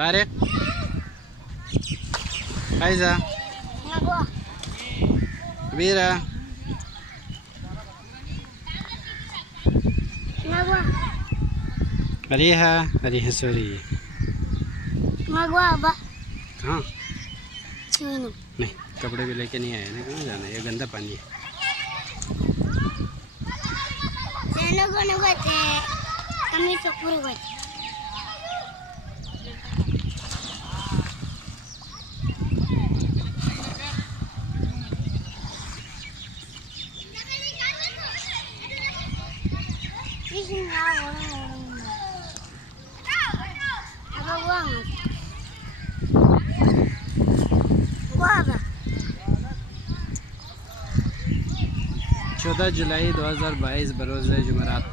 Tariq Aiza Bira Mariha sorry हाँ नहीं कपड़े भी लेके नहीं आए ना, कहाँ जाना है, ये गंदा पानी है। चौदह जुलाई 2022 बरोज़ जुमेरात।